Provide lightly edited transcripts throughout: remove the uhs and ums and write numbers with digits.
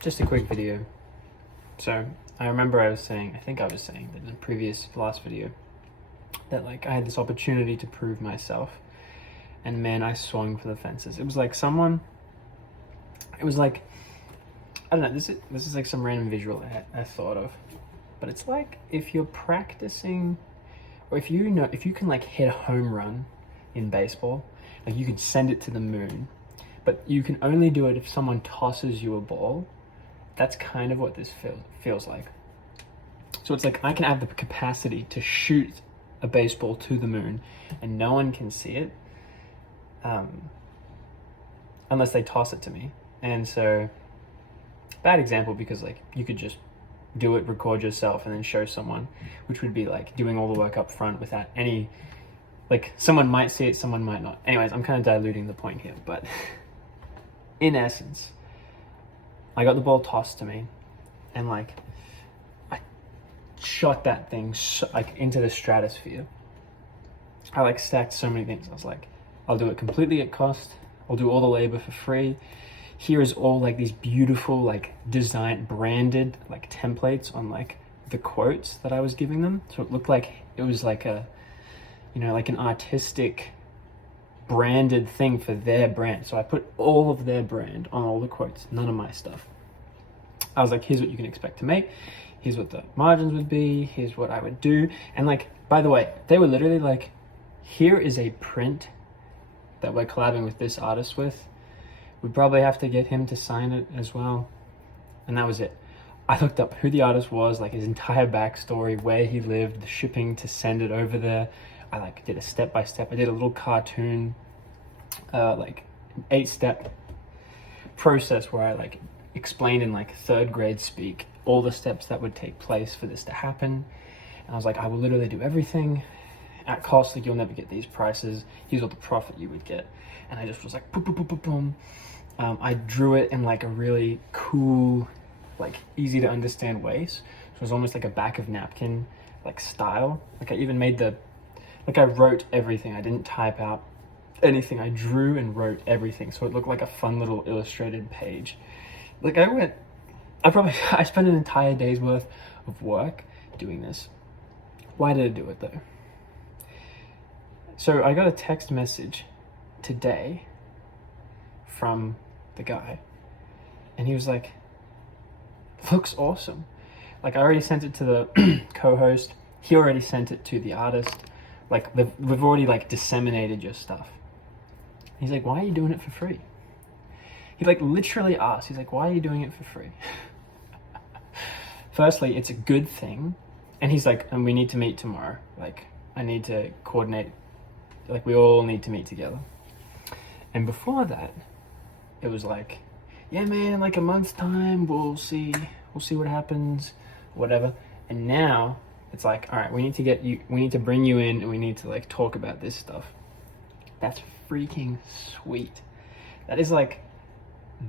just a quick video. So I remember I think I was saying that in the last video that like I had this opportunity to prove myself, and man, I swung for the fences. It was like I don't know, this is like some random visual I thought of, but it's like if you're practicing, or if you can like hit a home run in baseball, like you can send it to the moon, but you can only do it if someone tosses you a ball. That's kind of what this feels like. So it's like I can have the capacity to shoot a baseball to the moon and no one can see it unless they toss it to me. And so, bad example, because like you could just do it, record yourself, and then show someone, which would be like doing all the work up front without any, like someone might see it, someone might not. Anyways, I'm kind of diluting the point here, but in essence, I got the ball tossed to me, and like I shot that thing like into the stratosphere. I like stacked so many things. I was like, I'll do it completely at cost. I'll do all the labor for free. Here is all like these beautiful like design branded like templates on like the quotes that I was giving them. So it looked like it was like a, you know, like an artistic branded thing for their brand. So I put all of their brand on all the quotes, none of my stuff. I was like, here's what you can expect to make. Here's what the margins would be. Here's what I would do. And like, by the way, they were literally like, here is a print that we're collabing with this artist with. We probably have to get him to sign it as well. And that was it. I looked up who the artist was, like his entire backstory, where he lived, the shipping to send it over there. I like did a step-by-step. I did a little cartoon, like 8-step process where I like explained in like 3rd grade speak all the steps that would take place for this to happen. And I was like, I will literally do everything at cost. Like, you'll never get these prices. Here's what the profit you would get. And I just was like, boom, boom, boom, boom, boom. I drew it in like a really cool, like easy to understand way. So it was almost like a back of napkin like style. Like I even made I wrote everything. I didn't type out anything. I drew and wrote everything. So it looked like a fun little illustrated page. Like I spent an entire day's worth of work doing this. Why did I do it though? So I got a text message today from the guy, and he was like, looks awesome. Like I already sent it to the co-host. He already sent it to the artist. Like we've already like disseminated your stuff. He's like, why are you doing it for free? He like literally asked, he's like, why are you doing it for free? Firstly, it's a good thing. And he's like, and we need to meet tomorrow. Like I need to coordinate, like we all need to meet together. And before that, it was like, yeah man, like a month's time, we'll see what happens, whatever. And now it's like, all right, we need to bring you in, and we need to like talk about this stuff. That's freaking sweet. That is like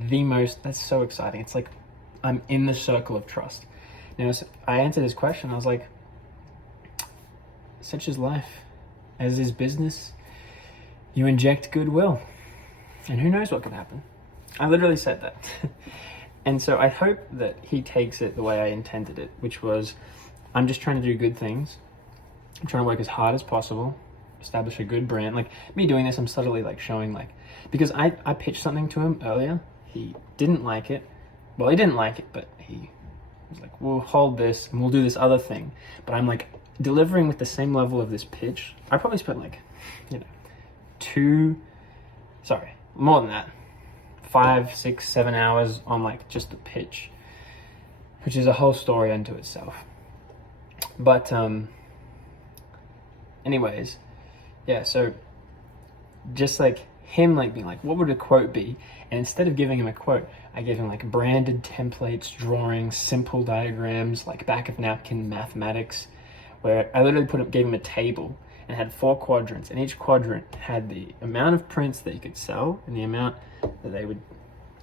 that's so exciting. It's like I'm in the circle of trust. Now, so I answered his question. I was like, such is life, as is business. You inject goodwill, and who knows what can happen. I literally said that. And so I hope that he takes it the way I intended it, which was, I'm just trying to do good things. I'm trying to work as hard as possible, establish a good brand. Like me doing this, I'm subtly like showing like, because I pitched something to him earlier. He didn't like it. Well, he didn't like it, but he was like, we'll hold this and we'll do this other thing. But I'm like delivering with the same level of this pitch. I probably spent like, more than that, 5, 6, 7 hours on like just the pitch, which is a whole story unto itself. But anyways, yeah, so just like him like being like, what would a quote be? And instead of giving him a quote, I gave him like branded templates, drawings, simple diagrams, like back of napkin mathematics, where I literally gave him a table and had 4 quadrants, and each quadrant had the amount of prints that you could sell and the amount that they would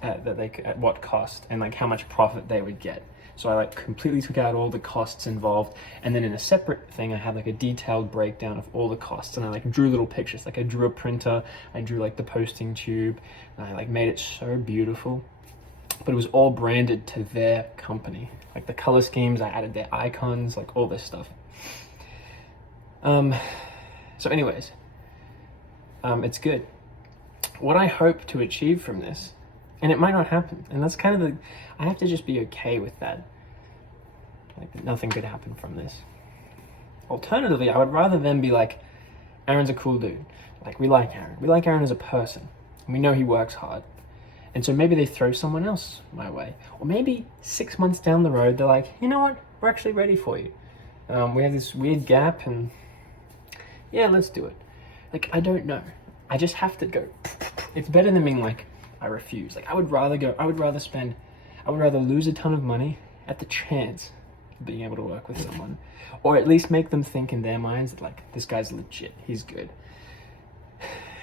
at what cost, and like how much profit they would get. So I like completely took out all the costs involved, and then in a separate thing I had like a detailed breakdown of all the costs, and I like drew little pictures. Like I drew a printer, I drew like the posting tube, and I like made it so beautiful. but it was all branded to their company. Like the color schemes, I added their icons, like all this stuff. So anyways, it's good. What I hope to achieve from this, and it might not happen, and that's kind of I have to just be okay with that. Like nothing could happen from this. Alternatively, I would rather them be like, Aaron's a cool dude. Like we like Aaron. We like Aaron as a person. And we know he works hard. And so maybe they throw someone else my way. Or maybe 6 months down the road, they're like, you know what? We're actually ready for you. We have this weird gap and yeah, let's do it. Like, I don't know. I just have to go. It's better than being like, I refuse. Like, I would rather lose a ton of money at the chance of being able to work with someone. Or at least make them think in their minds that like, this guy's legit, he's good.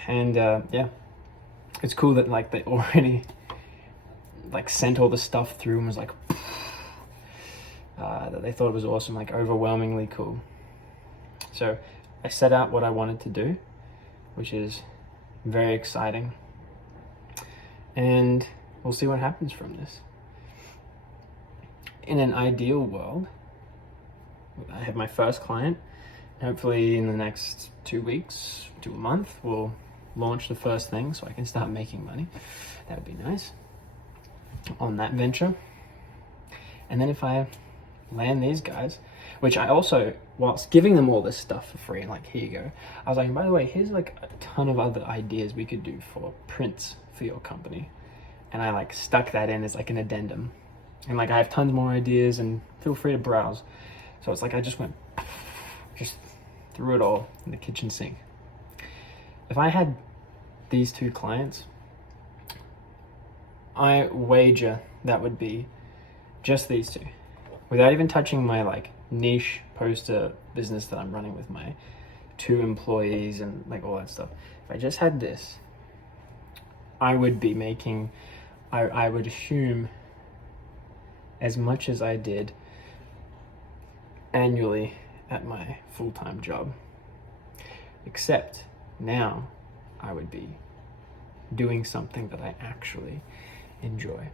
And yeah. It's cool that like they already like sent all the stuff through and was like that they thought it was awesome, like overwhelmingly cool. So I set out what I wanted to do, which is very exciting, and we'll see what happens from this. In an ideal world, I have my first client. Hopefully in the next 2 weeks to a month, we'll launch the first thing so I can start making money. That would be nice on that venture. And then if I land these guys, which I also, whilst giving them all this stuff for free, and like, here you go, I was like, by the way, here's like a ton of other ideas we could do for prints for your company. And I like stuck that in as like an addendum. And like, I have tons more ideas and feel free to browse. So it's like, I just threw it all in the kitchen sink. If I had these 2 clients, I wager that would be just these 2, without even touching my like niche poster business that I'm running with my 2 employees and like all that stuff. If I just had this, I would be making, I would assume, as much as I did annually at my full-time job. Except now I would be doing something that I actually enjoy.